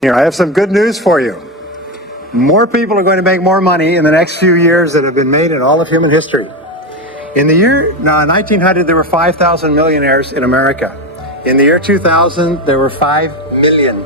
Here, I have some good news for you. More people are going to make more money in the next few years than have been made in all of human history. In the year 1900, there were 5,000 millionaires in America. In the year 2000, there were 5 million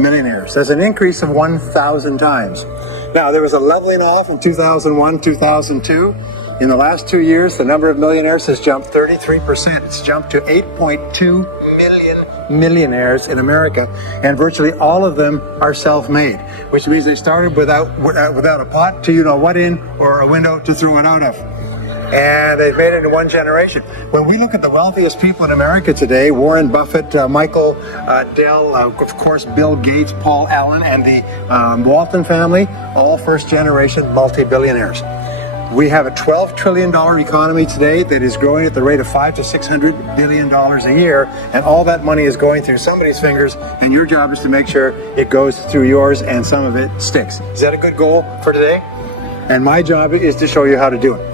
millionaires. That's an increase of 1,000 times. Now, there was a leveling off in 2001, 2002. In the last 2 years, the number of millionaires has jumped 33%. It's jumped to 8.2 million millionaires in America, and virtually all of them are self-made, which means they started without a pot to what in, or a window to throw it out of. And they've made it in one generation. When we look at the wealthiest people in America today, Warren Buffett, Michael Dell, of course, Bill Gates, Paul Allen, and the Walton family, all first-generation multi-billionaires. We have a $12 trillion economy today that is growing at the rate of $500 to $600 billion a year, and all that money is going through somebody's fingers, and your job is to make sure it goes through yours and some of it sticks. Is that a good goal for today? And my job is to show you how to do it.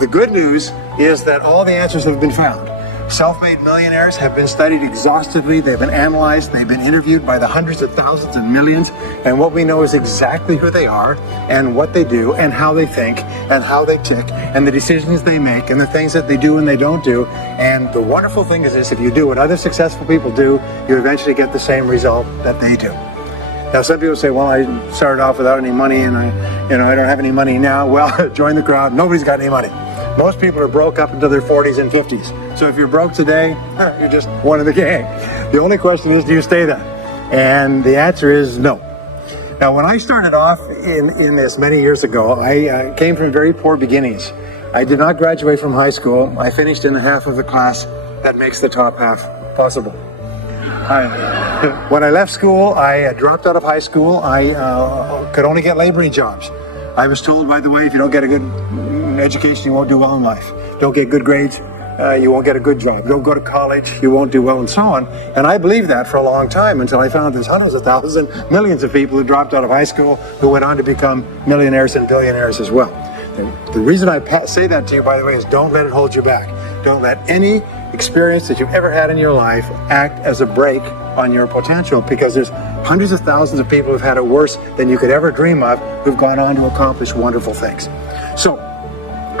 The good news is that all the answers have been found. Self-made millionaires have been studied exhaustively, they've been analyzed, they've been interviewed by the hundreds of thousands and millions, and what we know is exactly who they are, and what they do, and how they think, and how they tick, and the decisions they make, and the things that they do and they don't do. And the wonderful thing is this: if you do what other successful people do, you eventually get the same result that they do. Now, some people say, well, I started off without any money, and I don't have any money now. Well, join the crowd. Nobody's got any money. Most people are broke up into their 40s and 50s. So if you're broke today, you're just one of the gang. The only question is, do you stay there? And the answer is no. Now, when I started off in this many years ago, I came from very poor beginnings. I did not graduate from high school. I finished in the half of the class that makes the top half possible. When I left school, I dropped out of high school. I could only get laboring jobs. I was told, by the way, if you don't get a good education, you won't do well in life. Don't get good grades, you won't get a good job. Don't go to college, you won't do well, and so on. And I believed that for a long time, until I found there's hundreds of thousands, millions of people who dropped out of high school who went on to become millionaires and billionaires as well. The reason I say that to you, by the way, is don't let it hold you back. Don't let any experience that you've ever had in your life act as a brake on your potential, because there's hundreds of thousands of people who've had it worse than you could ever dream of, who've gone on to accomplish wonderful things. So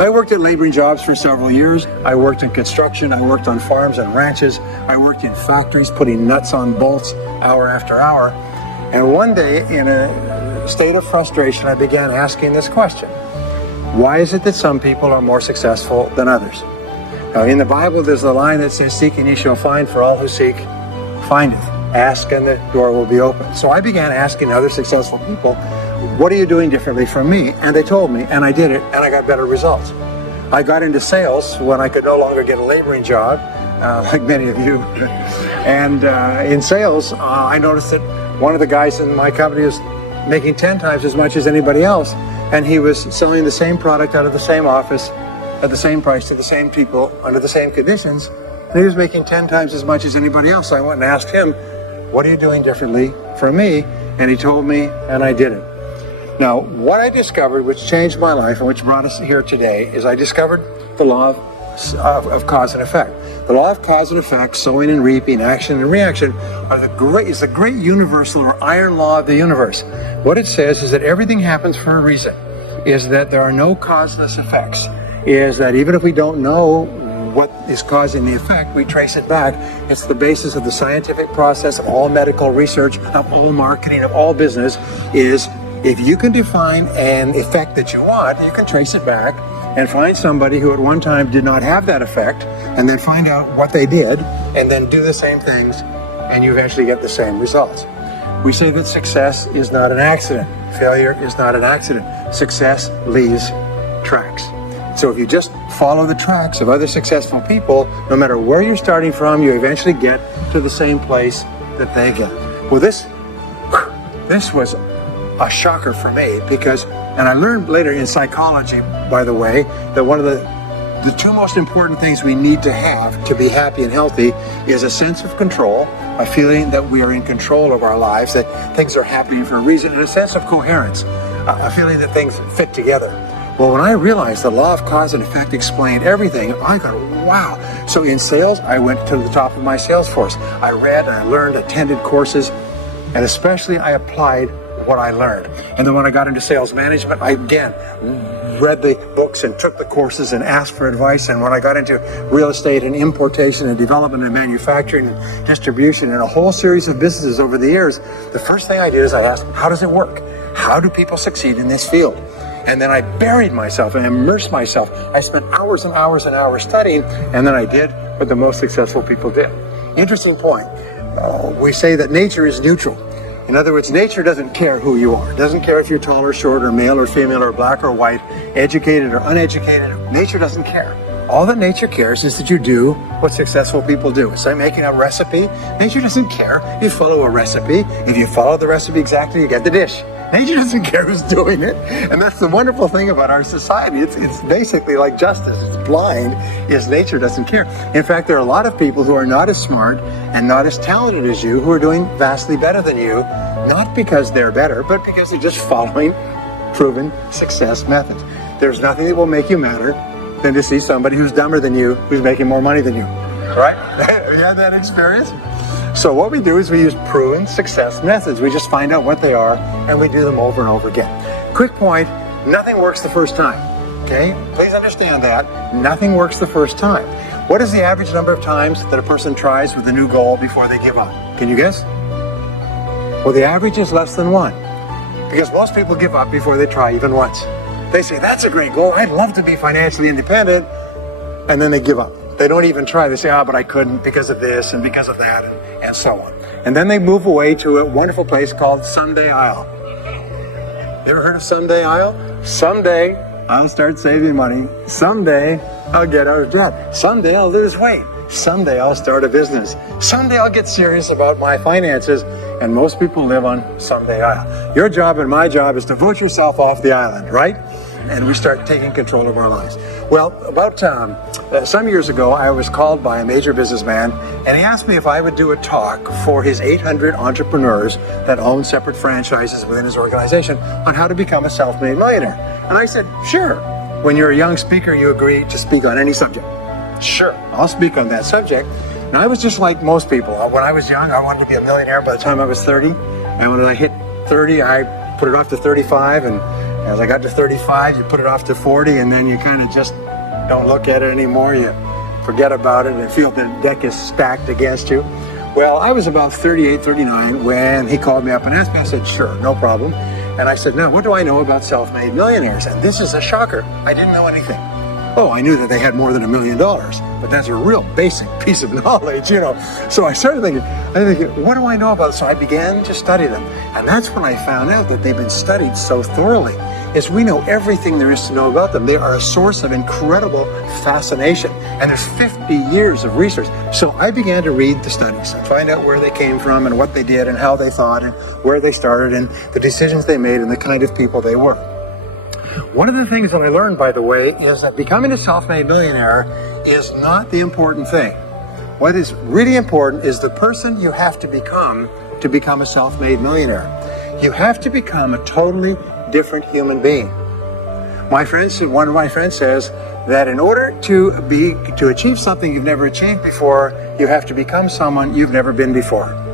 I worked at laboring jobs for several years. I worked in construction. I worked on farms and ranches. I worked in factories putting nuts on bolts hour after hour. And one day, in a state of frustration, I began asking this question: why is it that some people are more successful than others? Now, in the Bible, there's a line that says, "Seek and ye shall find, for all who seek, findeth. Ask and the door will be open." So I began asking other successful people, what are you doing differently from me? And they told me, and I did it, and I got better results. I got into sales when I could no longer get a laboring job, like many of you. And in sales, I noticed that one of the guys in my company was making 10 times as much as anybody else, and he was selling the same product out of the same office at the same price to the same people under the same conditions, and he was making 10 times as much as anybody else. So I went and asked him, what are you doing differently from me? And he told me, and I did it. Now, what I discovered, which changed my life and which brought us here today, is I discovered the law of cause and effect. The law of cause and effect, sowing and reaping, action and reaction, is the great universal or iron law of the universe. What it says is that everything happens for a reason, is that there are no causeless effects, is that even if we don't know what is causing the effect, we trace it back. It's the basis of the scientific process, of all medical research, of all marketing, of all business, is if you can define an effect that you want, you can trace it back and find somebody who at one time did not have that effect, and then find out what they did, and then do the same things, and you eventually get the same results. We say that success is not an accident. Failure is not an accident. Success leaves tracks. So if you just follow the tracks of other successful people, no matter where you're starting from, you eventually get to the same place that they get. Well, this was a shocker for me, because, and I learned later in psychology, by the way, that one of the two most important things we need to have to be happy and healthy is a sense of control, a feeling that we are in control of our lives, that things are happening for a reason, and a sense of coherence, a feeling that things fit together. Well, when I realized the law of cause and effect explained everything, I thought, wow. So in sales, I went to the top of my sales force. I read, I learned, attended courses, And especially I applied what I learned. And then when I got into sales management, I again read the books and took the courses and asked for advice. And when I got into real estate and importation and development and manufacturing and distribution and a whole series of businesses over the years, the first thing I did is I asked, how does it work? How do people succeed in this field? And then I buried myself and immersed myself. I spent hours and hours and hours studying, and then I did what the most successful people did. Interesting point. We say that nature is neutral. In other words, nature doesn't care who you are. It doesn't care if you're tall or short or male or female or black or white, educated or uneducated. Nature doesn't care. All that nature cares is that you do what successful people do. It's like making a recipe. Nature doesn't care. You follow a recipe. If you follow the recipe exactly, you get the dish. Nature doesn't care who's doing it. And that's the wonderful thing about our society. It's basically like justice. It's blind, is nature doesn't care. In fact, there are a lot of people who are not as smart and not as talented as you who are doing vastly better than you, not because they're better, but because they're just following proven success methods. There's nothing that will make you madder than to see somebody who's dumber than you, who's making more money than you. Right? Have you had that experience? So what we do is we use proven success methods. We just find out what they are and we do them over and over again. Quick point, nothing works the first time. Okay? Please understand that. Nothing works the first time. What is the average number of times that a person tries with a new goal before they give up? Can you guess? Well, the average is less than 1. Because most people give up before they try even once. They say, that's a great goal. I'd love to be financially independent. And then they give up. They don't even try. They say, but I couldn't because of this and because of that and so on. And then they move away to a wonderful place called Someday I'll. You ever heard of Someday I'll? Someday I'll start saving money. Someday I'll get out of debt. Someday I'll lose weight. Someday I'll start a business. Someday I'll get serious about my finances. And most people live on Someday I'll. Your job and my job is to vote yourself off the island, right? And we start taking control of our lives. Well, about some years ago, I was called by a major businessman, and he asked me if I would do a talk for his 800 entrepreneurs that own separate franchises within his organization on how to become a self-made millionaire. And I said, sure. When you're a young speaker, you agree to speak on any subject. Sure, I'll speak on that subject. And I was just like most people. When I was young, I wanted to be a millionaire by the time I was 30. And when I hit 30, I put it off to 35. And as I got to 35, you put it off to 40. And then you kind of just don't look at it anymore. You forget about it and feel the deck is stacked against you. Well, I was about 38, 39 when he called me up and asked me. I said, sure, no problem. And I said, now, what do I know about self-made millionaires? And this is a shocker. I didn't know anything. Oh, I knew that they had more than $1 million, but that's a real basic piece of knowledge, you know. So I started thinking, what do I know about it? So I began to study them. And that's when I found out that they've been studied so thoroughly, is we know everything there is to know about them. They are a source of incredible fascination. And there's 50 years of research. So I began to read the studies and find out where they came from and what they did and how they thought and where they started and the decisions they made and the kind of people they were. One of the things that I learned, by the way, is that becoming a self-made millionaire is not the important thing. What is really important is the person you have to become a self-made millionaire. You have to become a totally different human being. One of my friends says that in order to achieve something you've never achieved before, you have to become someone you've never been before.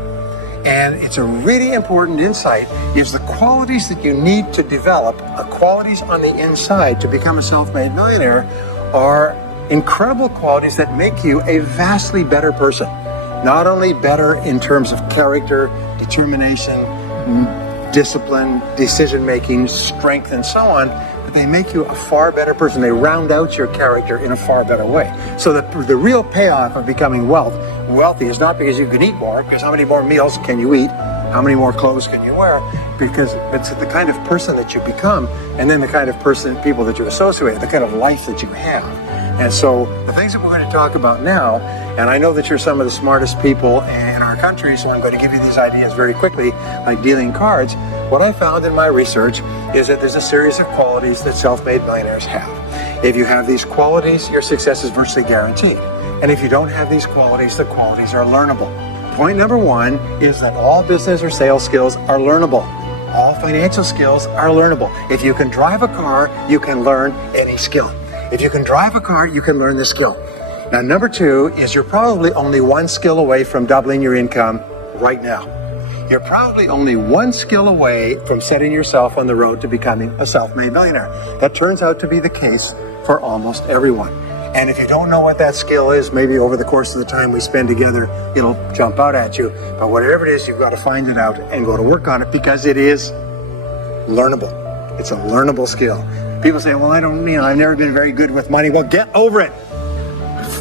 And it's a really important insight, is the qualities that you need to develop, qualities on the inside to become a self-made millionaire, are incredible qualities that make you a vastly better person. Not only better in terms of character, determination, discipline, decision-making, strength, and so on, but they make you a far better person. They round out your character in a far better way. So the real payoff of becoming wealthy is not because you can eat more, because how many more meals can you eat? How many more clothes can you wear? Because it's the kind of person that you become, and then the kind of people that you associate with, the kind of life that you have. And so the things that we're going to talk about now, and I know that you're some of the smartest people in our country, so I'm going to give you these ideas very quickly, like dealing cards. What I found in my research is that there's a series of qualities that self-made millionaires have. If you have these qualities, your success is virtually guaranteed. And if you don't have these qualities, the qualities are learnable. Point number one is that all business or sales skills are learnable. All financial skills are learnable. If you can drive a car, you can learn any skill. If you can drive a car, you can learn this skill. Now, number two is you're probably only one skill away from doubling your income right now. you're probably only one skill away from setting yourself on the road to becoming a self-made millionaire. That turns out to be the case for almost everyone. And if you don't know what that skill is, maybe over the course of the time we spend together, it'll jump out at you. But whatever it is, you've got to find it out and go to work on it, because it is learnable. It's a learnable skill. People say, well, I've never been very good with money. Well, get over it.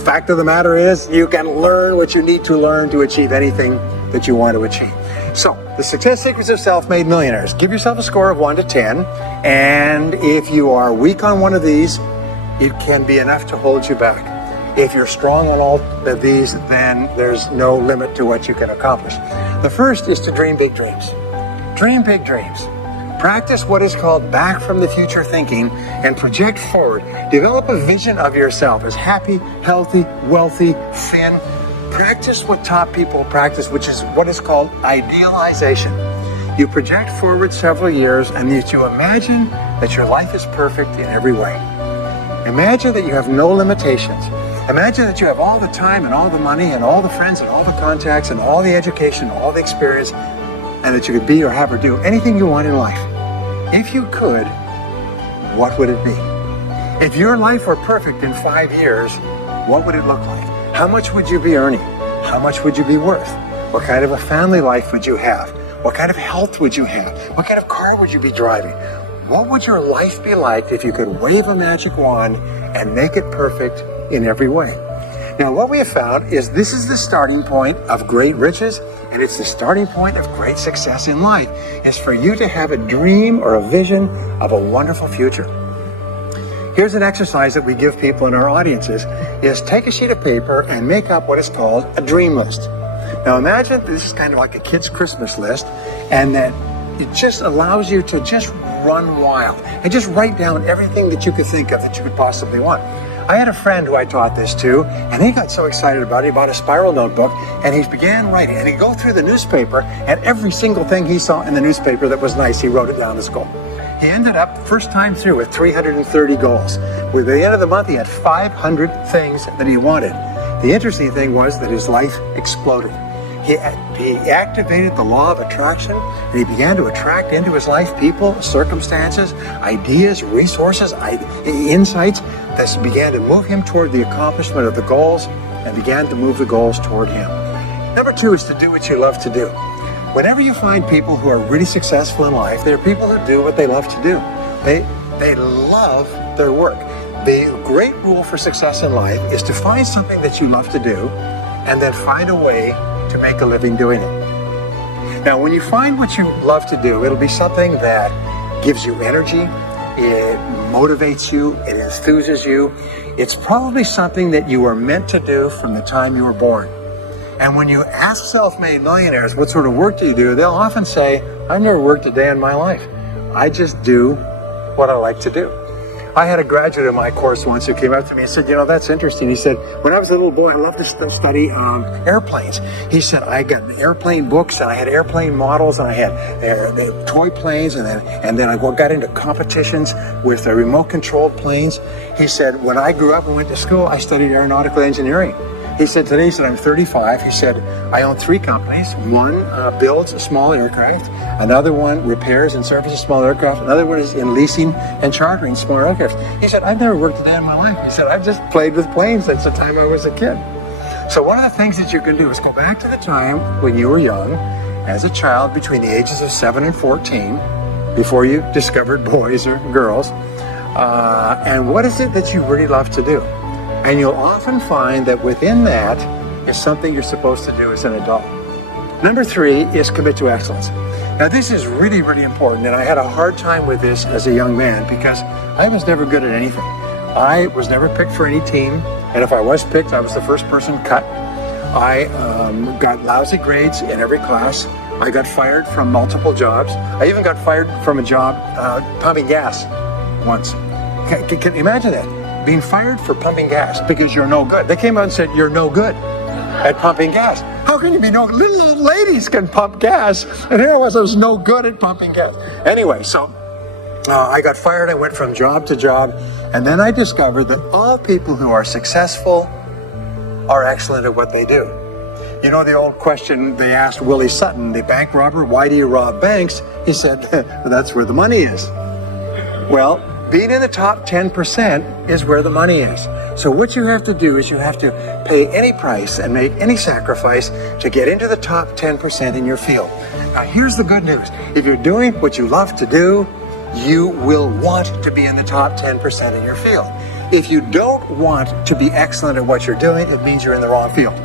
Fact of the matter is, you can learn what you need to learn to achieve anything that you want to achieve. So, the success secrets of self-made millionaires. Give yourself a score of 1 to 10. And if you are weak on one of these, it can be enough to hold you back. If you're strong on all of these, then there's no limit to what you can accomplish. The first is to dream big dreams. Dream big dreams. Practice what is called back from the future thinking and project forward. Develop a vision of yourself as happy, healthy, wealthy, thin. Practice what top people practice, which is what is called idealization. You project forward several years and you imagine that your life is perfect in every way. Imagine that you have no limitations. Imagine that you have all the time and all the money and all the friends and all the contacts and all the education and all the experience, and that you could be or have or do anything you want in life. If you could, what would it be? If your life were perfect in 5 years, what would it look like? How much would you be earning? How much would you be worth? What kind of a family life would you have? What kind of health would you have? What kind of car would you be driving? What would your life be like if you could wave a magic wand and make it perfect in every way? Now, what we have found is this is the starting point of great riches, and it's the starting point of great success in life, is for you to have a dream or a vision of a wonderful future. Here's an exercise that we give people in our audiences, is take a sheet of paper and make up what is called a dream list. Now, imagine this is kind of like a kid's Christmas list, and that it just allows you to just run wild and just write down everything that you could think of that you could possibly want. I had a friend who I taught this to, and he got so excited about it, he bought a spiral notebook, and he began writing. And he'd go through the newspaper, and every single thing he saw in the newspaper that was nice, he wrote it down as a goal. He ended up, first time through, with 330 goals. With the end of the month, he had 500 things that he wanted. The interesting thing was that his life exploded. He activated the law of attraction, and he began to attract into his life people, circumstances, ideas, resources, insights that began to move him toward the accomplishment of the goals and began to move the goals toward him. Number 2 is to do what you love to do. Whenever you find people who are really successful in life, they're people who do what they love to do. They love their work. The great rule for success in life is to find something that you love to do and then find a way to make a living doing it. Now, when you find what you love to do, it'll be something that gives you energy, it motivates you, it enthuses you. It's probably something that you were meant to do from the time you were born. And when you ask self-made millionaires, what sort of work do you do? They'll often say, I've never worked a day in my life. I just do what I like to do. I had a graduate in my course once who came up to me and said, that's interesting. He said, when I was a little boy, I loved to study airplanes. He said, I got airplane books, and I had airplane models, and I had toy planes, and then I got into competitions with remote controlled planes. He said, when I grew up and went to school, I studied aeronautical engineering. He said, today, I'm 35. He said, I own 3 companies. One builds a small aircraft. Another one repairs and services small aircraft. Another one is in leasing and chartering small aircraft. He said, I've never worked a day in my life. He said, I've just played with planes since the time I was a kid. So one of the things that you can do is go back to the time when you were young, as a child between the ages of 7 and 14, before you discovered boys or girls. And what is it that you really love to do? And you'll often find that within that is something you're supposed to do as an adult. Number 3 is commit to excellence. Now, this is really, really important, and I had a hard time with this as a young man because I was never good at anything. I was never picked for any team, and if I was picked, I was the first person cut. I got lousy grades in every class. I got fired from multiple jobs. I even got fired from a job pumping gas once. Can you imagine that? Being fired for pumping gas because you're no good. They came out and said, you're no good at pumping gas. How can you be no good? Little old ladies can pump gas. And here I was no good at pumping gas. Anyway, so I got fired. I went from job to job. And then I discovered that all people who are successful are excellent at what they do. You know the old question they asked Willie Sutton, the bank robber, why do you rob banks? He said, that's where the money is. Well, being in the top 10% is where the money is. So what you have to do is you have to pay any price and make any sacrifice to get into the top 10% in your field. Now here's the good news. If you're doing what you love to do, you will want to be in the top 10% in your field. If you don't want to be excellent at what you're doing, it means you're in the wrong field.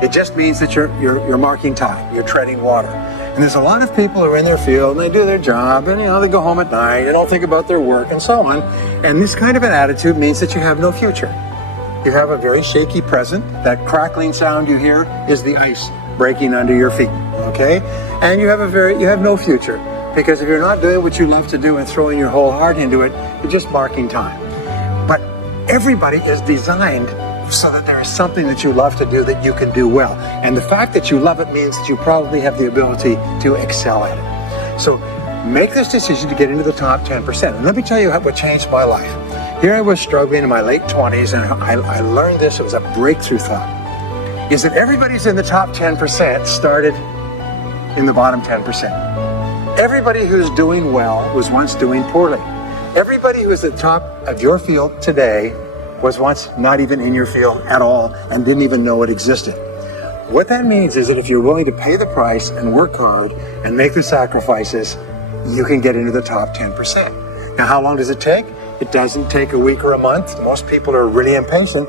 It just means that you're marking time, you're treading water. And there's a lot of people who are in their field and they do their job and they go home at night, they don't think about their work and so on. And this kind of an attitude means that you have no future. You have a very shaky present. That crackling sound you hear is the ice breaking under your feet, okay? And you have no future, because if you're not doing what you love to do and throwing your whole heart into it, you're just marking time. But everybody is designed so that there is something that you love to do that you can do well. And the fact that you love it means that you probably have the ability to excel at it. So make this decision to get into the top 10%. And let me tell you what changed my life. Here I was struggling in my late 20s, and I learned this. It was a breakthrough thought. Is that everybody's in the top 10% started in the bottom 10%. Everybody who's doing well was once doing poorly. Everybody who is at the top of your field today was once not even in your field at all and didn't even know it existed. What that means is that if you're willing to pay the price and work hard and make the sacrifices, you can get into the top 10%. Now, how long does it take? It doesn't take a week or a month. Most people are really impatient.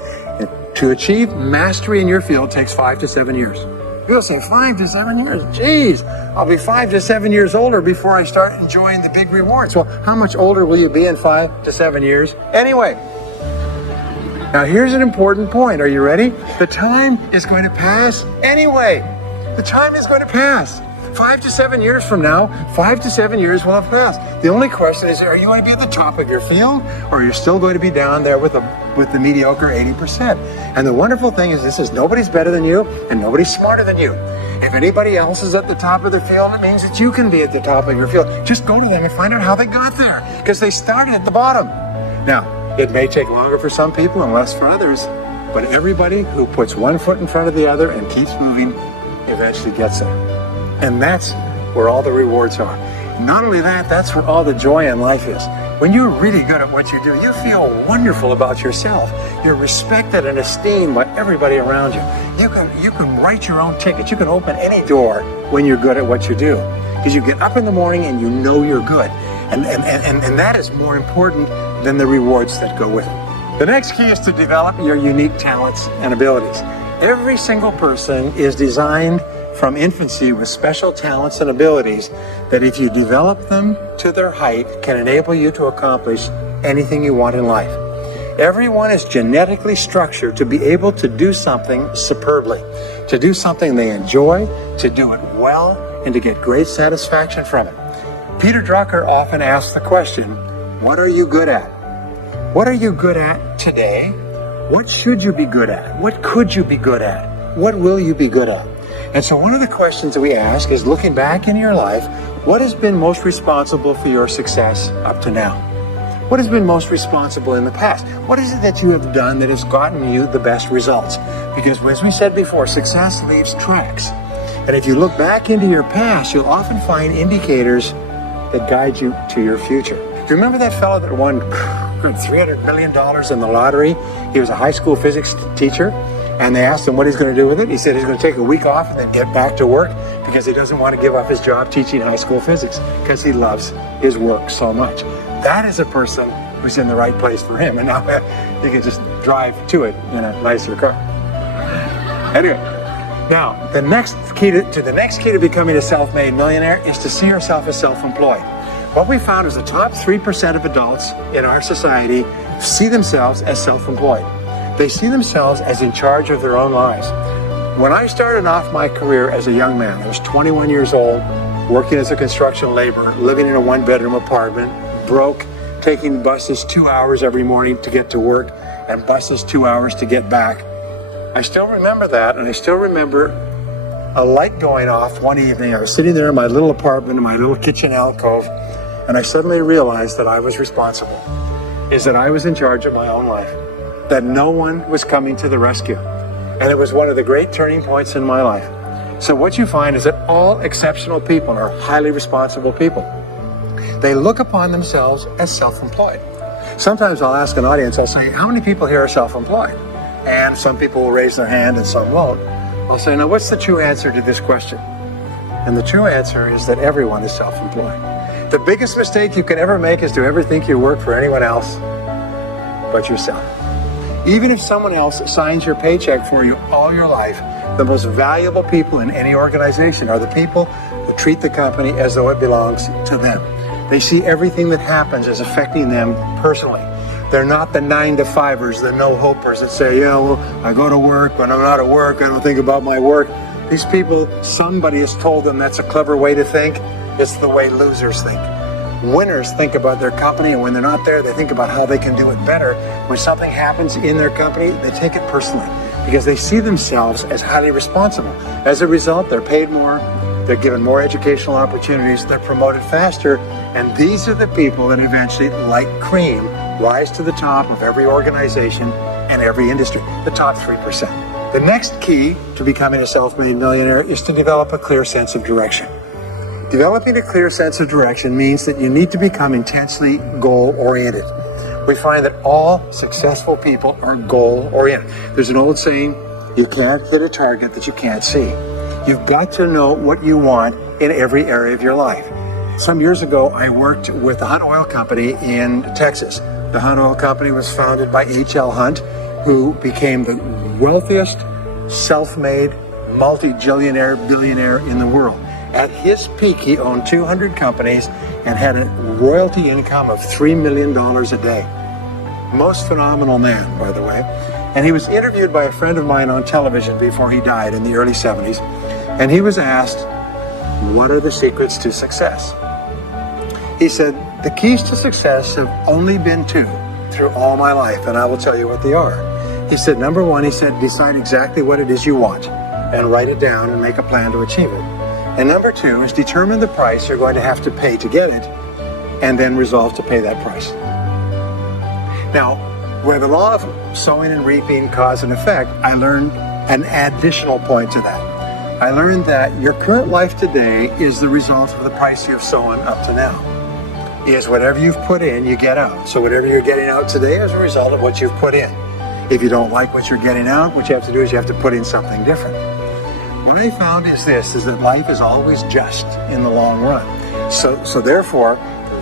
To achieve mastery in your field takes 5 to 7 years. People say 5 to 7 years. Geez, I'll be 5 to 7 years older before I start enjoying the big rewards. Well, how much older will you be in 5 to 7 years anyway? Now here's an important point. Are you ready? The time is going to pass anyway. The time is going to pass. 5 to 7 years from now, 5 to 7 years will have passed. The only question is, are you going to be at the top of your field, or are you still going to be down there with the mediocre 80%? And the wonderful thing is this is nobody's better than you and nobody's smarter than you. If anybody else is at the top of their field, it means that you can be at the top of your field. Just go to them and find out how they got there, because they started at the bottom. Now, it may take longer for some people and less for others, but everybody who puts one foot in front of the other and keeps moving eventually gets there. And that's where all the rewards are. Not only that, that's where all the joy in life is. When you're really good at what you do, you feel wonderful about yourself. You're respected and esteemed by everybody around you. You can write your own ticket. You can open any door when you're good at what you do. Because you get up in the morning and you know you're good. And that is more important than the rewards that go with it. The next key is to develop your unique talents and abilities. Every single person is designed from infancy with special talents and abilities that, if you develop them to their height, can enable you to accomplish anything you want in life. Everyone is genetically structured to be able to do something superbly, to do something they enjoy, to do it well, and to get great satisfaction from it. Peter Drucker often asks the question, what are you good at? What are you good at today? What should you be good at? What could you be good at? What will you be good at? And so one of the questions that we ask is, looking back in your life, what has been most responsible for your success up to now? What has been most responsible in the past? What is it that you have done that has gotten you the best results? Because as we said before, success leaves tracks. And if you look back into your past, you'll often find indicators that guide you to your future. Do you remember that fellow that won $300 million in the lottery? He was a high school physics teacher. And they asked him what he's going to do with it. He said he's going to take a week off and then get back to work, because he doesn't want to give up his job teaching high school physics, because he loves his work so much. That is a person who's in the right place for him. And now you can just drive to it in a nicer car. Anyway, now the next key to becoming a self-made millionaire is to see yourself as self-employed. What we found is the top 3% of adults in our society see themselves as self-employed. They see themselves as in charge of their own lives. When I started off my career as a young man, I was 21 years old, working as a construction laborer, living in a one-bedroom apartment, broke, taking buses 2 hours every morning to get to work and buses 2 hours to get back. I still remember that, and I still remember a light going off one evening. I was sitting there in my little apartment, in my little kitchen alcove, and I suddenly realized that I was responsible, that I was in charge of my own life, that no one was coming to the rescue. And it was one of the great turning points in my life. So what you find is that all exceptional people are highly responsible people. They look upon themselves as self-employed. Sometimes I'll ask an audience, I'll say, how many people here are self-employed? And some people will raise their hand and some won't. I'll say, now what's the true answer to this question? And the true answer is that everyone is self-employed. The biggest mistake you can ever make is to ever think you work for anyone else but yourself. Even if someone else signs your paycheck for you all your life, the most valuable people in any organization are the people who treat the company as though it belongs to them. They see everything that happens as affecting them personally. They're not the 9-to-5ers, the no-hopers that say, yeah, well, I go to work, when I'm not at work, I don't think about my work. These people, somebody has told them that's a clever way to think. It's the way losers think. Winners think about their company, and when they're not there, they think about how they can do it better. When something happens in their company, they take it personally because they see themselves as highly responsible. As a result, they're paid more, they're given more educational opportunities, they're promoted faster, and these are the people that eventually, like cream, rise to the top of every organization and every industry, the top 3%. The next key to becoming a self-made millionaire is to develop a clear sense of direction. Developing a clear sense of direction means that you need to become intensely goal-oriented. We find that all successful people are goal-oriented. There's an old saying, you can't hit a target that you can't see. You've got to know what you want in every area of your life. Some years ago, I worked with the Hunt Oil Company in Texas. The Hunt Oil Company was founded by H.L. Hunt, who became the wealthiest, self-made, multi-jillionaire billionaire in the world. At his peak, he owned 200 companies and had a royalty income of $3 million a day. Most phenomenal man, by the way. And he was interviewed by a friend of mine on television before he died in the early 70s. And he was asked, what are the secrets to success? He said, the keys to success have only been two through all my life, and I will tell you what they are. He said, number one, he said, decide exactly what it is you want and write it down and make a plan to achieve it. And number two is determine the price you're going to have to pay to get it and then resolve to pay that price. Now, where the law of sowing and reaping cause and effect, I learned an additional point to that. I learned that your current life today is the result of the price you've sown up to now. Is whatever you've put in, you get out. So whatever you're getting out today is a result of what you've put in. If you don't like what you're getting out, what you have to do is you have to put in something different. What I found is that life is always just in the long run. So therefore,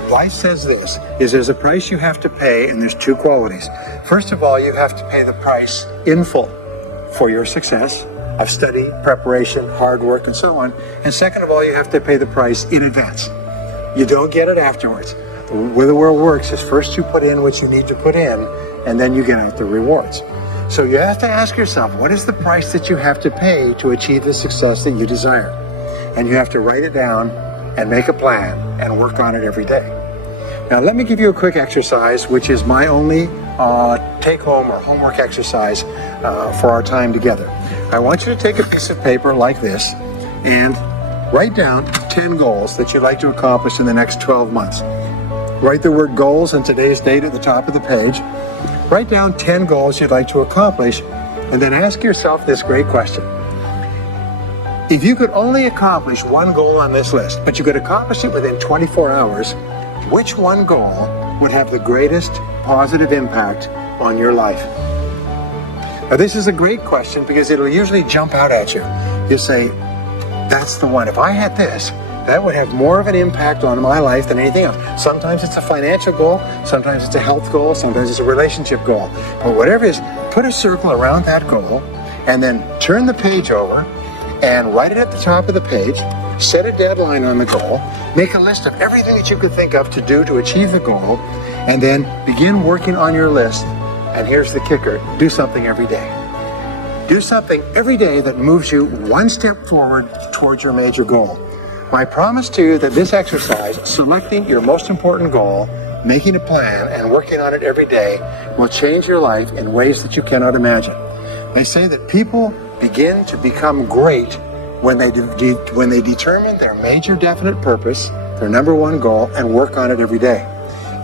life says this, is there's a price you have to pay, and there's two qualities. First of all, you have to pay the price in full for your success of study, preparation, hard work, and so on. And second of all, you have to pay the price in advance. You don't get it afterwards. The way the world works is first you put in what you need to put in, and then you get out the rewards. So you have to ask yourself, what is the price that you have to pay to achieve the success that you desire? And you have to write it down and make a plan and work on it every day. Now let me give you a quick exercise, which is my only take-home or homework exercise for our time together. I want you to take a piece of paper like this and write down 10 goals that you'd like to accomplish in the next 12 months. Write the word goals and today's date at the top of the page. Write down 10 goals you'd like to accomplish, and then ask yourself this great question. If you could only accomplish one goal on this list, but you could accomplish it within 24 hours, which one goal would have the greatest positive impact on your life? Now this is a great question because it'll usually jump out at you. You say, that's the one. If I had this, that would have more of an impact on my life than anything else. Sometimes it's a financial goal, sometimes it's a health goal, sometimes it's a relationship goal. But whatever it is, put a circle around that goal and then turn the page over and write it at the top of the page, set a deadline on the goal, make a list of everything that you could think of to do to achieve the goal, and then begin working on your list. And here's the kicker, do something every day. Do something every day that moves you one step forward towards your major goal. My promise to you that this exercise, selecting your most important goal, making a plan, and working on it every day will change your life in ways that you cannot imagine. They say that people begin to become great when they determine their major definite purpose, their number one goal, and work on it every day.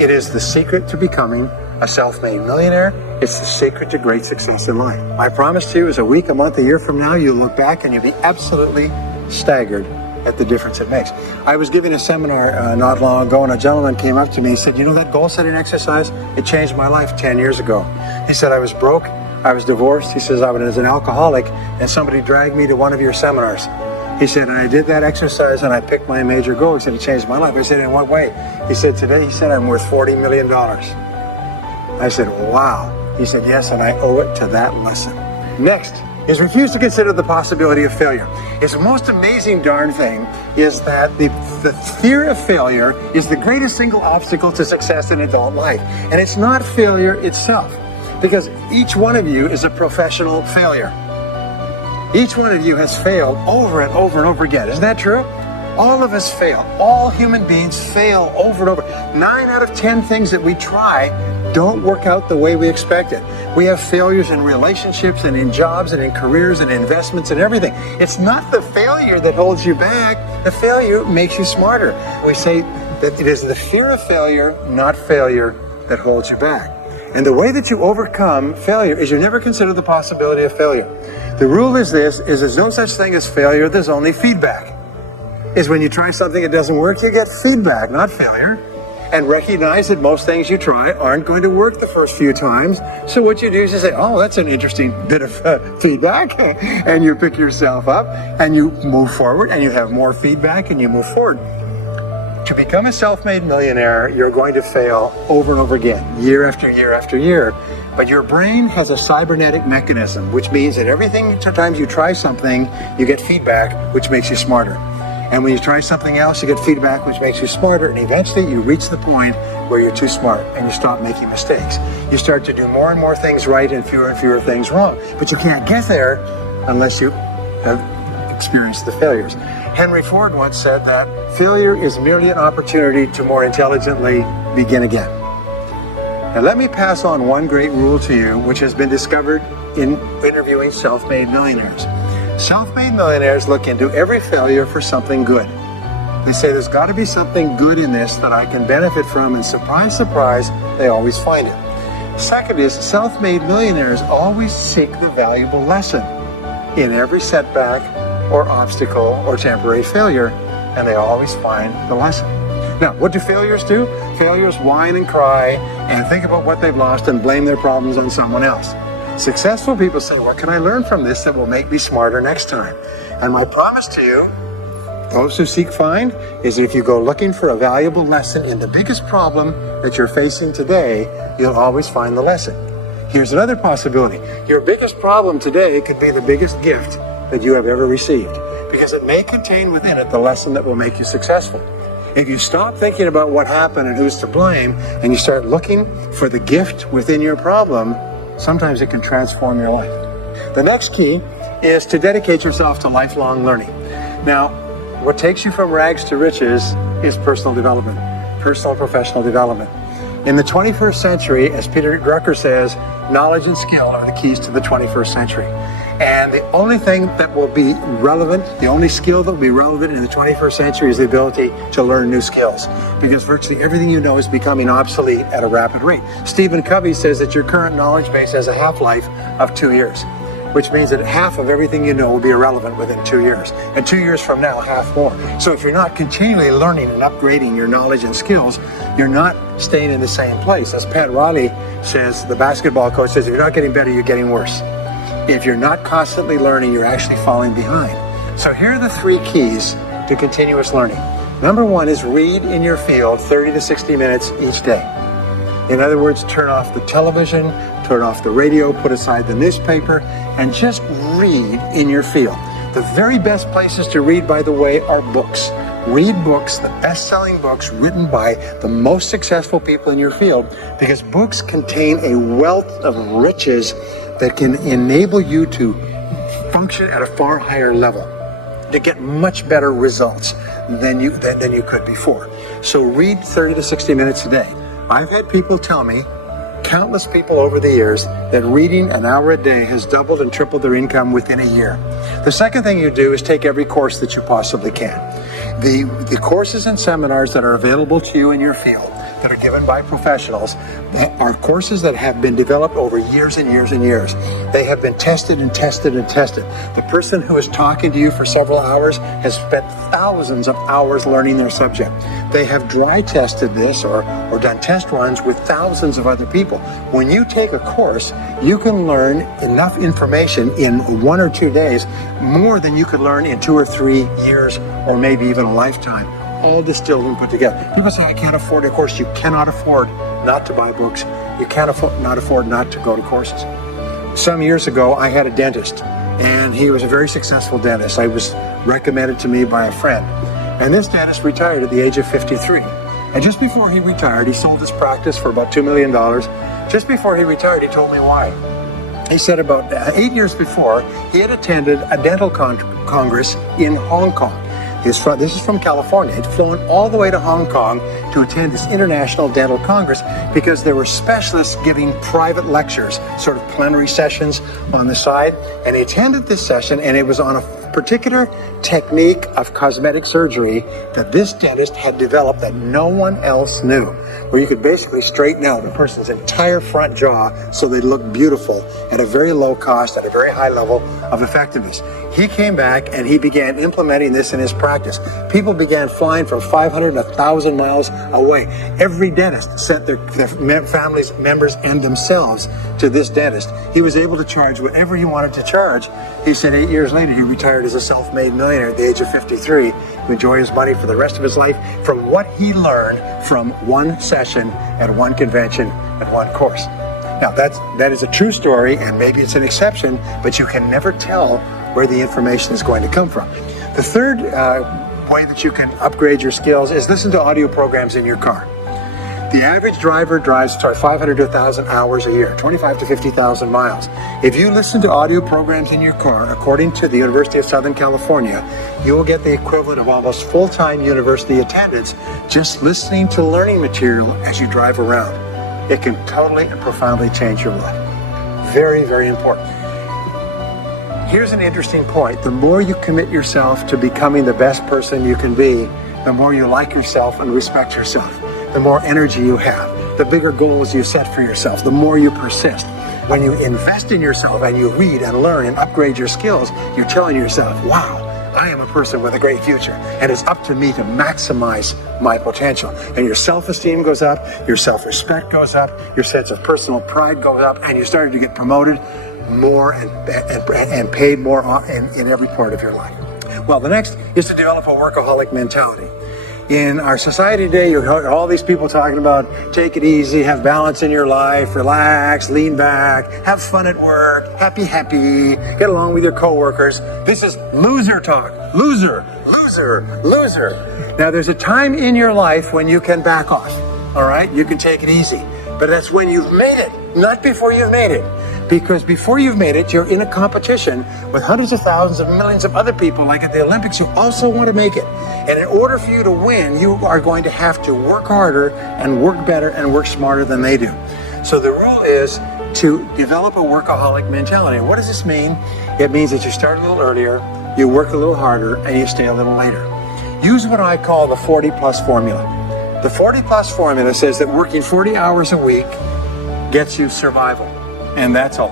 It is the secret to becoming a self-made millionaire. It's the secret to great success in life. My promise to you is a week, a month, a year from now, you'll look back and you'll be absolutely staggered at the difference it makes. I was giving a seminar not long ago, and a gentleman came up to me and said, you know that goal setting exercise? It changed my life 10 years ago. He said, I was broke, I was divorced. He says, I was an alcoholic, and somebody dragged me to one of your seminars. He said, and I did that exercise and I picked my major goal. He said, it changed my life. I said, in what way? He said, today, he said, I'm worth $40 million. I said, wow. He said, yes, and I owe it to that lesson. Next is refuse to consider the possibility of failure. It's the most amazing darn thing is that the fear of failure is the greatest single obstacle to success in adult life. And it's not failure itself, because each one of you is a professional failure. Each one of you has failed over and over and over again. Isn't that true? All of us fail. All human beings fail over and over. 9 out of 10 things that we try don't work out the way we expected. We have failures in relationships and in jobs and in careers and investments and everything. It's not the failure that holds you back. The failure makes you smarter. We say that it is the fear of failure, not failure, that holds you back. And the way that you overcome failure is you never consider the possibility of failure. The rule is this, is there's no such thing as failure, there's only feedback. Is when you try something that doesn't work, you get feedback, not failure. And recognize that most things you try aren't going to work the first few times. So what you do is you say, oh, that's an interesting bit of feedback. And you pick yourself up and you move forward and you have more feedback and you move forward. To become a self-made millionaire, you're going to fail over and over again, year after year after year. But your brain has a cybernetic mechanism, which means that sometimes you try something, you get feedback, which makes you smarter. And when you try something else, you get feedback, which makes you smarter. And eventually you reach the point where you're too smart and you stop making mistakes. You start to do more and more things right and fewer things wrong. But you can't get there unless you have experienced the failures. Henry Ford once said that failure is merely an opportunity to more intelligently begin again. Now let me pass on one great rule to you, which has been discovered in interviewing self-made millionaires. Self-made millionaires look into every failure for something good. They say there's got to be something good in this that I can benefit from, and surprise, surprise, they always find it. Second is self-made millionaires always seek the valuable lesson in every setback or obstacle or temporary failure, and they always find the lesson. Now, what do failures do? Failures whine and cry and think about what they've lost and blame their problems on someone else. Successful people say, what can I learn from this that will make me smarter next time? And my promise to you, those who seek find, is if you go looking for a valuable lesson in the biggest problem that you're facing today, you'll always find the lesson. Here's another possibility. Your biggest problem today could be the biggest gift that you have ever received, because it may contain within it the lesson that will make you successful. If you stop thinking about what happened and who's to blame, and you start looking for the gift within your problem, sometimes it can transform your life. The next key is to dedicate yourself to lifelong learning. Now, what takes you from rags to riches is personal development, personal professional development. In the 21st century, as Peter Drucker says, knowledge and skill are the keys to the 21st century. And the only thing that will be relevant, the only skill that will be relevant in the 21st century is the ability to learn new skills, because virtually everything you know is becoming obsolete at a rapid rate. Stephen Covey says that your current knowledge base has a half-life of 2 years, which means that half of everything you know will be irrelevant within 2 years. And 2 years from now, half more. So if you're not continually learning and upgrading your knowledge and skills, you're not staying in the same place. As Pat Riley says, the basketball coach says, if you're not getting better, you're getting worse. If you're not constantly learning, you're actually falling behind. So here are the 3 keys to continuous learning. Number 1 is read in your field 30 to 60 minutes each day. In other words, turn off the television, turn off the radio, put aside the newspaper, and just read in your field. The very best places to read, by the way, are books. Read books, the best-selling books written by the most successful people in your field, because books contain a wealth of riches that can enable you to function at a far higher level, to get much better results than you could before. So read 30 to 60 minutes a day. I've had people tell me, countless people over the years, that reading an hour a day has doubled and tripled their income within a year. The second thing you do is take every course that you possibly can. The courses and seminars that are available to you in your field, that are given by professionals are courses that have been developed over years and years and years. They have been tested and tested and tested. The person who is talking to you for several hours has spent thousands of hours learning their subject. They have dry tested this or done test runs with thousands of other people. When you take a course, you can learn enough information in 1 or 2 days, more than you could learn in 2 or 3 years or maybe even a lifetime, all distilled and put together. People say, I can't afford a course. You cannot afford not to buy books. You can't afford not to go to courses. Some years ago, I had a dentist, and he was a very successful dentist. I was recommended to me by a friend. And this dentist retired at the age of 53. And just before he retired, he sold his practice for about $2 million. Just before he retired, he told me why. He said about 8 years before, he had attended a dental congress in Hong Kong. This is from California. He'd flown all the way to Hong Kong to attend this international dental congress because there were specialists giving private lectures, sort of plenary sessions on the side. And he attended this session, and it was on a particular technique of cosmetic surgery that this dentist had developed that no one else knew, where you could basically straighten out a person's entire front jaw so they look beautiful at a very low cost, at a very high level of effectiveness. He came back and he began implementing this in his practice. People began flying from 500 to 1,000 miles away. Every dentist sent their families, members, and themselves to this dentist. He was able to charge whatever he wanted to charge. He said 8 years later, he retired as a self-made millionaire at the age of 53 to enjoy his money for the rest of his life from what he learned from one session at one convention at one course. Now, that is a true story, and maybe it's an exception, but you can never tell where the information is going to come from. The third way that you can upgrade your skills is listen to audio programs in your car. The average driver drives 500 to 1,000 hours a year, 25 to 50,000 miles. If you listen to audio programs in your car, according to the University of Southern California, you will get the equivalent of almost full-time university attendance just listening to learning material as you drive around. It can totally and profoundly change your life. Very, very important. Here's an interesting point. The more you commit yourself to becoming the best person you can be, the more you like yourself and respect yourself, the more energy you have, the bigger goals you set for yourself, the more you persist. When you invest in yourself and you read and learn and upgrade your skills, you're telling yourself, wow, I am a person with a great future, and it's up to me to maximize my potential. And your self-esteem goes up, your self-respect goes up, your sense of personal pride goes up, and you started to get promoted more and paid more in every part of your life. Well, the next is to develop a workaholic mentality. In our society today, you hear all these people talking about take it easy, have balance in your life, relax, lean back, have fun at work, happy, get along with your coworkers. This is loser talk. Loser. Now, there's a time in your life when you can back off, all right? You can take it easy, but that's when you've made it, not before you've made it. Because before you've made it, you're in a competition with hundreds of thousands of millions of other people, like at the Olympics, who also want to make it. And in order for you to win, you are going to have to work harder and work better and work smarter than they do. So the rule is to develop a workaholic mentality. And what does this mean? It means that you start a little earlier, you work a little harder, and you stay a little later. Use what I call the 40+ formula. The 40+ formula says that working 40 hours a week gets you survival. And that's all.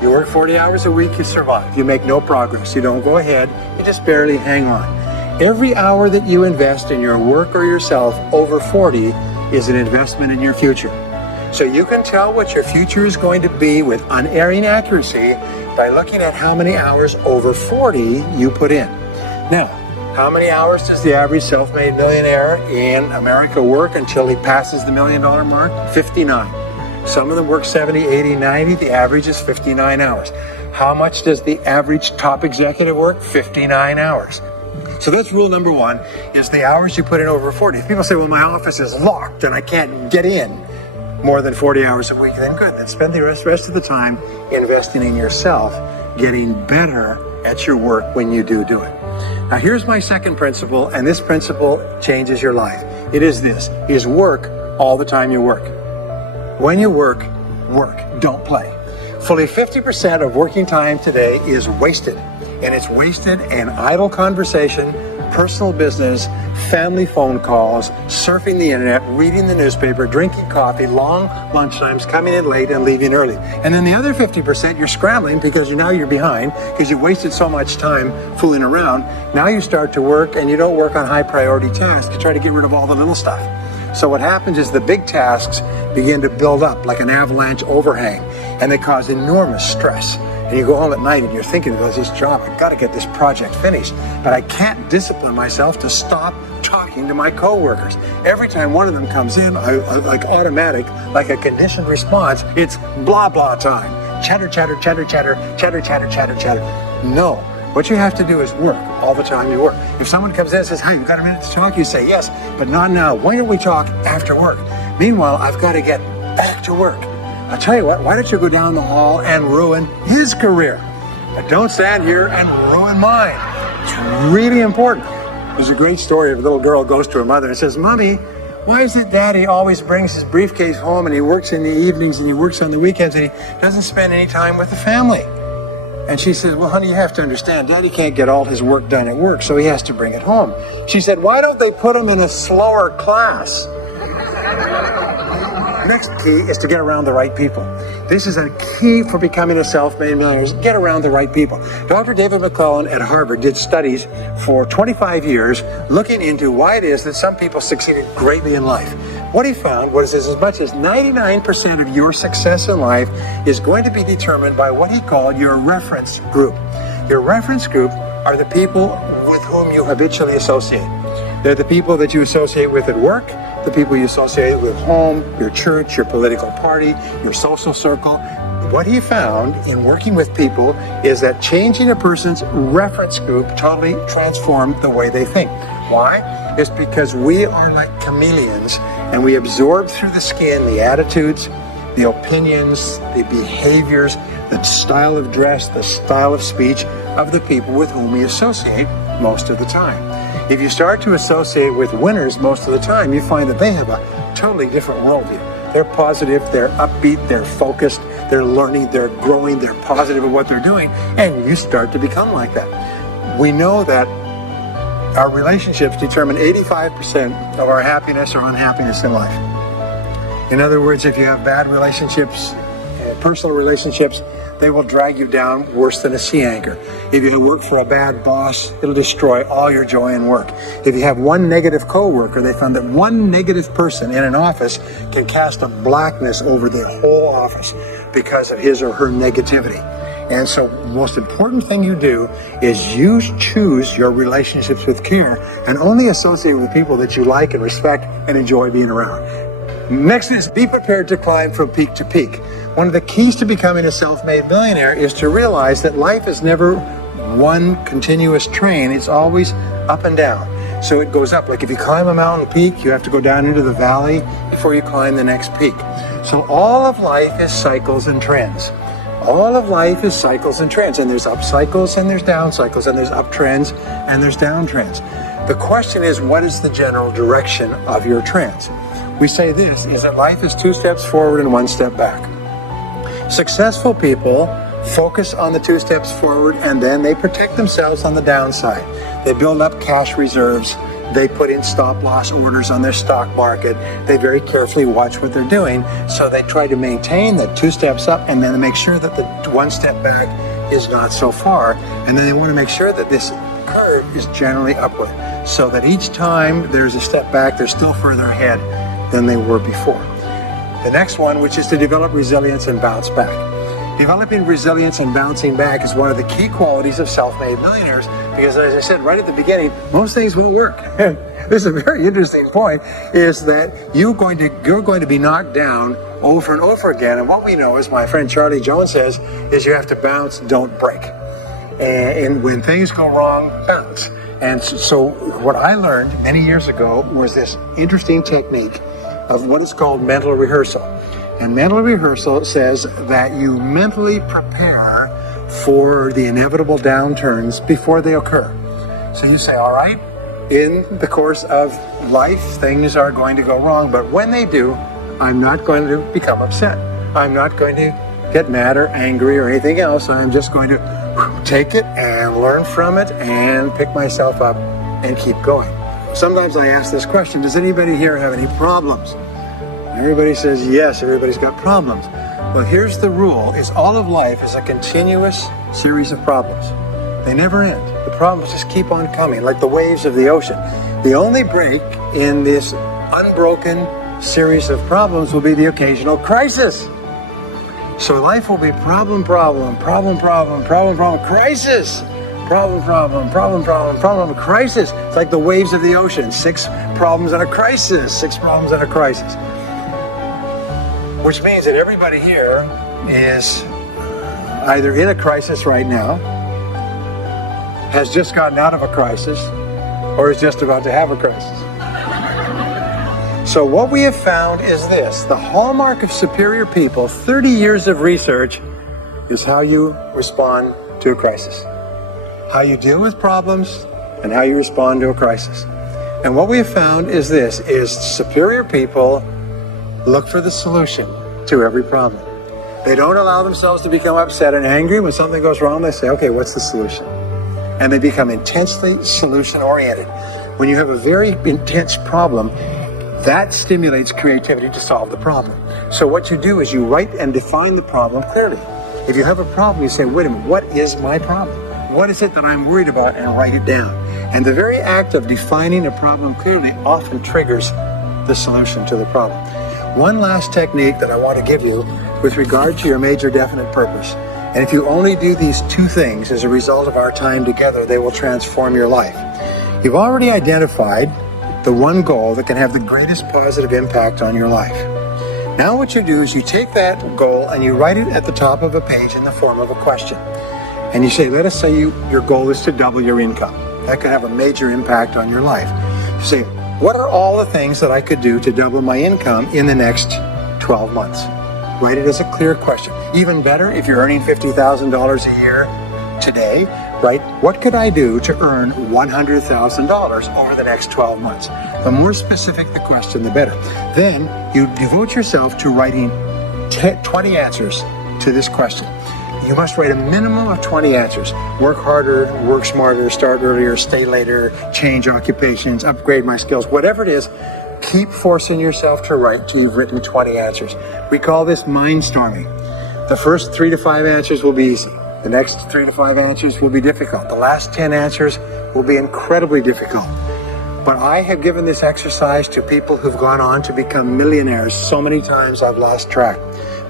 You work 40 hours a week, you survive. You make no progress. You don't go ahead. You just barely hang on. Every hour that you invest in your work or yourself over 40 is an investment in your future. So you can tell what your future is going to be with unerring accuracy by looking at how many hours over 40 you put in. Now, how many hours does the average self-made millionaire in America work until he passes the $1 million mark? 59. Some of them work 70, 80, 90. The average is 59 hours. How much does the average top executive work? 59 hours. So that's rule number one, is the hours you put in over 40. If people say, well, my office is locked and I can't get in more than 40 hours a week, then good. Then spend the rest of the time investing in yourself, getting better at your work when you do it. Now, here's my second principle, and this principle changes your life. It is this, is work all the time you work. When you work, don't play. Fully 50% of working time today is wasted, and it's wasted in idle conversation, personal business, family phone calls, surfing the internet, reading the newspaper, drinking coffee, long lunchtimes, coming in late and leaving early. And then the other 50%, you're scrambling because now you're behind because you wasted so much time fooling around. Now you start to work and you don't work on high priority tasks. You try to get rid of all the little stuff. So what happens is the big tasks begin to build up like an avalanche overhang, and they cause enormous stress. And you go home at night and you're thinking about this job, I've got to get this project finished, but I can't discipline myself to stop talking to my coworkers. Every time one of them comes in, like automatic, like a conditioned response, it's blah blah time. Chatter, chatter, chatter, chatter, chatter, chatter, chatter, chatter. No. What you have to do is work all the time you work. If someone comes in and says, hey, you've got a minute to talk, you say, yes, but not now. Why don't we talk after work? Meanwhile, I've got to get back to work. I'll tell you what, why don't you go down the hall and ruin his career? But don't stand here and ruin mine. It's really important. There's a great story of a little girl goes to her mother and says, Mommy, why is it Daddy always brings his briefcase home and he works in the evenings and he works on the weekends and he doesn't spend any time with the family? And she says, well, honey, you have to understand, Daddy can't get all his work done at work, so he has to bring it home. She said, why don't they put him in a slower class? Next key is to get around the right people. This is a key for becoming a self-made millionaire. Get around the right people. Dr. David McClellan at Harvard did studies for 25 years looking into why it is that some people succeeded greatly in life. What he found was as much as 99% of your success in life is going to be determined by what he called your reference group. Your reference group are the people with whom you habitually associate. They're the people that you associate with at work, the people you associate with home, your church, your political party, your social circle. What he found in working with people is that changing a person's reference group totally transformed the way they think. Why? It's because we are like chameleons and we absorb through the skin the attitudes, the opinions, the behaviors, the style of dress, the style of speech of the people with whom we associate most of the time. If you start to associate with winners most of the time, you find that they have a totally different worldview. They're positive, they're upbeat, they're focused, they're learning, they're growing, they're positive at what they're doing, and you start to become like that. We know that our relationships determine 85% of our happiness or unhappiness in life. In other words, if you have bad relationships, personal relationships, they will drag you down worse than a sea anchor. If you work for a bad boss, it'll destroy all your joy in work. If you have one negative coworker, they found that one negative person in an office can cast a blackness over the whole office because of his or her negativity. And so the most important thing you do is you choose your relationships with care and only associate with people that you like and respect and enjoy being around. Next is be prepared to climb from peak to peak. One of the keys to becoming a self-made millionaire is to realize that life is never one continuous train. It's always up and down. So it goes up. Like if you climb a mountain peak, you have to go down into the valley before you climb the next peak. So all of life is cycles and trends. All of life is cycles and trends. And there's up cycles and there's down cycles and there's up trends and there's down trends. The question is, what is the general direction of your trends? We say this, is that life is 2 steps forward and 1 step back. Successful people focus on the 2 steps forward and then they protect themselves on the downside. They build up cash reserves. They put in stop loss orders on their stock market. They very carefully watch what they're doing. So they try to maintain the 2 steps up and then make sure that the 1 step back is not so far. And then they want to make sure that this curve is generally upward so that each time there's a step back, they're still further ahead than they were before. The next one, which is to develop resilience and bounce back. Developing resilience and bouncing back is one of the key qualities of self-made millionaires because, as I said right at the beginning, most things won't work. This is a very interesting point, is that you're going to be knocked down over and over again. And what we know, as my friend Charlie Jones says, is you have to bounce, don't break. And when things go wrong, bounce. And so what I learned many years ago was this interesting technique of what is called mental rehearsal. And mental rehearsal says that you mentally prepare for the inevitable downturns before they occur. So you say, all right, in the course of life, things are going to go wrong, but when they do, I'm not going to become upset. I'm not going to get mad or angry or anything else. I'm just going to take it and learn from it and pick myself up and keep going. Sometimes I ask this question, does anybody here have any problems? Everybody says yes, everybody's got problems. Well, here's the rule, is all of life is a continuous series of problems. They never end. The problems just keep on coming, like the waves of the ocean. The only break in this unbroken series of problems will be the occasional crisis. So life will be problem, problem, problem, problem, problem, problem, crisis. Problem, problem, problem, problem, problem, crisis. It's like the waves of the ocean. 6 problems and a crisis. 6 problems and a crisis. Which means that everybody here is either in a crisis right now, has just gotten out of a crisis, or is just about to have a crisis. So what we have found is this: the hallmark of superior people, 30 years of research, is how you respond to a crisis. How you deal with problems and how you respond to a crisis. And what we have found is this, is superior people look for the solution to every problem. They don't allow themselves to become upset and angry. When something goes wrong, they say, okay, what's the solution? And they become intensely solution-oriented. When you have a very intense problem, that stimulates creativity to solve the problem. So what you do is you write and define the problem clearly. If you have a problem, you say, wait a minute, what is my problem? What is it that I'm worried about? And write it down. And the very act of defining a problem clearly often triggers the solution to the problem. One last technique that I want to give you with regard to your major definite purpose. And if you only do these 2 things as a result of our time together, they will transform your life. You've already identified the one goal that can have the greatest positive impact on your life. Now what you do is you take that goal and you write it at the top of a page in the form of a question. And you say, let us say your goal is to double your income. That could have a major impact on your life. You say, what are all the things that I could do to double my income in the next 12 months? Write it as a clear question. Even better, if you're earning $50,000 a year today, write, what could I do to earn $100,000 over the next 12 months? The more specific the question, the better. Then you devote yourself to writing 20 answers to this question. You must write a minimum of 20 answers. Work harder, work smarter, start earlier, stay later, change occupations, upgrade my skills, whatever it is. Keep forcing yourself to write till you've written 20 answers. We call this mind storming. The first 3 to 5 answers will be easy. The next 3 to 5 answers will be difficult. The last 10 answers will be incredibly difficult. But I have given this exercise to people who've gone on to become millionaires so many times I've lost track,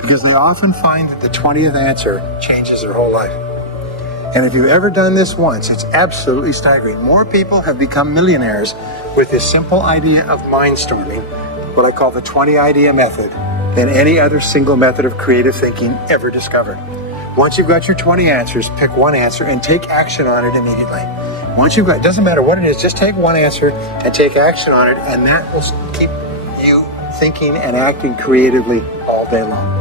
because they often find that the 20th answer changes their whole life. And if you've ever done this once, it's absolutely staggering. More people have become millionaires with this simple idea of mind storming, what I call the 20 idea method, than any other single method of creative thinking ever discovered. Once you've got your 20 answers, pick one answer and take action on it immediately. Once you've got, it doesn't matter what it is, just take one answer and take action on it, and that will keep you thinking and acting creatively all day long.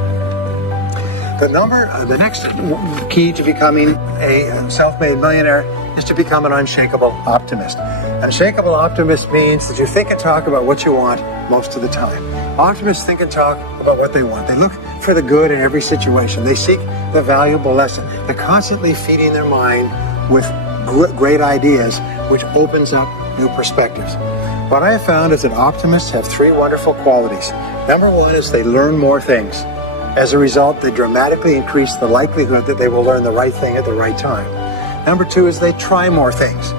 The next key to becoming a self-made millionaire is to become an unshakable optimist. An unshakable optimist means that you think and talk about what you want most of the time. Optimists think and talk about what they want. They look for the good in every situation. They seek the valuable lesson. They're constantly feeding their mind with great ideas, which opens up new perspectives. What I have found is that optimists have 3 wonderful qualities. Number 1 is they learn more things. As a result, they dramatically increase the likelihood that they will learn the right thing at the right time. Number 2 is they try more things,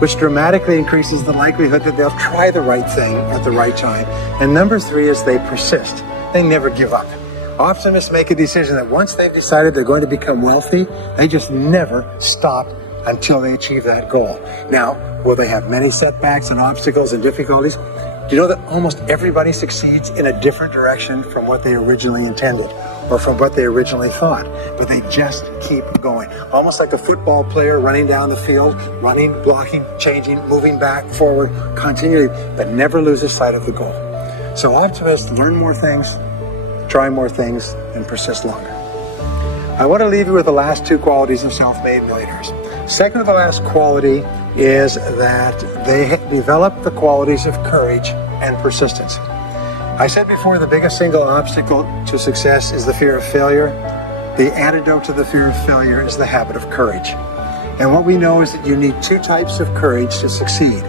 which dramatically increases the likelihood that they'll try the right thing at the right time. And number 3 is they persist. They never give up. Optimists make a decision that once they've decided they're going to become wealthy, they just never stop until they achieve that goal. Now, will they have many setbacks and obstacles and difficulties? Do you know that almost everybody succeeds in a different direction from what they originally intended or from what they originally thought? But they just keep going. Almost like a football player running down the field, running, blocking, changing, moving back, forward, continually, but never loses sight of the goal. So optimists learn more things, try more things, and persist longer. I want to leave you with the last 2 qualities of self-made millionaires. Second to the last quality is that they develop the qualities of courage and persistence. I said before, the biggest single obstacle to success is the fear of failure. The antidote to the fear of failure is the habit of courage. And what we know is that you need two types of courage to succeed.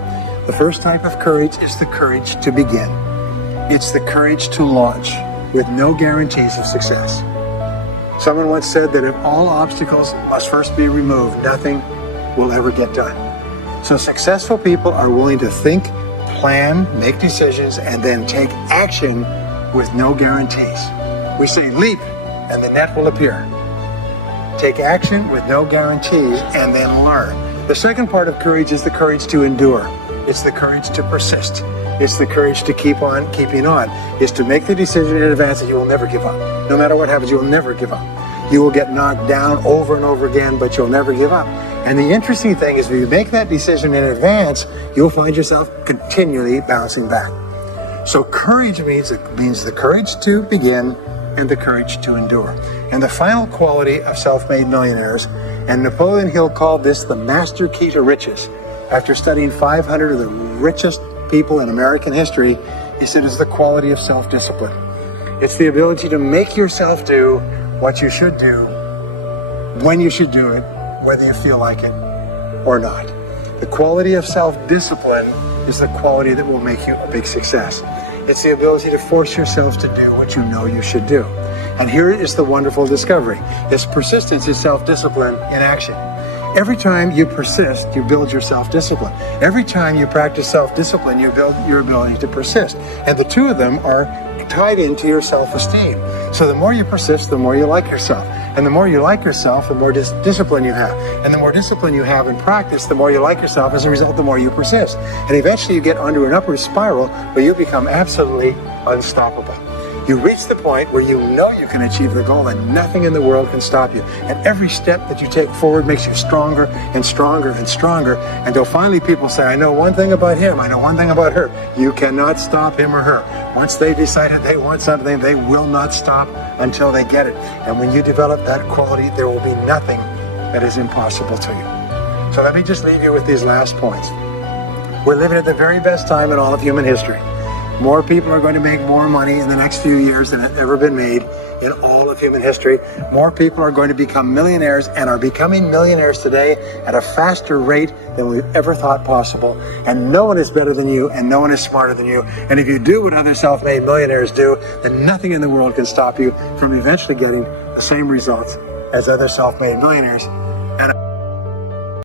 The first type of courage is the courage to begin. It's the courage to launch with no guarantees of success. Someone once said that if all obstacles must first be removed, nothing will ever get done. So successful people are willing to think, plan, make decisions, and then take action with no guarantees. We say leap and the net will appear. Take action with no guarantees and then learn. The second part of courage is the courage to endure. It's the courage to persist. It's the courage to keep on keeping on. It's to make the decision in advance that you will never give up. No matter what happens, you will never give up. You will get knocked down over and over again, but you'll never give up. And the interesting thing is, if you make that decision in advance, you'll find yourself continually bouncing back. So courage means the courage to begin and the courage to endure. And the final quality of self-made millionaires, and Napoleon Hill called this the master key to riches. After studying 500 of the richest people in American history, he said it's the quality of self-discipline. It's the ability to make yourself do what you should do, when you should do it, whether you feel like it or not. The quality of self-discipline is the quality that will make you a big success. It's the ability to force yourself to do what you know you should do. And here is the wonderful discovery. This persistence is self-discipline in action. Every time you persist, you build your self-discipline. Every time you practice self-discipline, you build your ability to persist. And the two of them are tied into your self-esteem. So the more you persist, the more you like yourself. And the more you like yourself, the more discipline you have. And the more discipline you have in practice, the more you like yourself. As a result, the more you persist. And eventually you get under an upward spiral where you become absolutely unstoppable. You reach the point where you know you can achieve the goal and nothing in the world can stop you. And every step that you take forward makes you stronger and stronger and stronger, until finally people say, I know one thing about him, I know one thing about her. You cannot stop him or her. Once they decided they want something, they will not stop until they get it. And when you develop that quality, there will be nothing that is impossible to you. So let me just leave you with these last points. We're living at the very best time in all of human history. More people are going to make more money in the next few years than has ever been made in all of human history. More people are going to become millionaires and are becoming millionaires today at a faster rate than we've ever thought possible. And no one is better than you, and no one is smarter than you. And if you do what other self-made millionaires do, then nothing in the world can stop you from eventually getting the same results as other self-made millionaires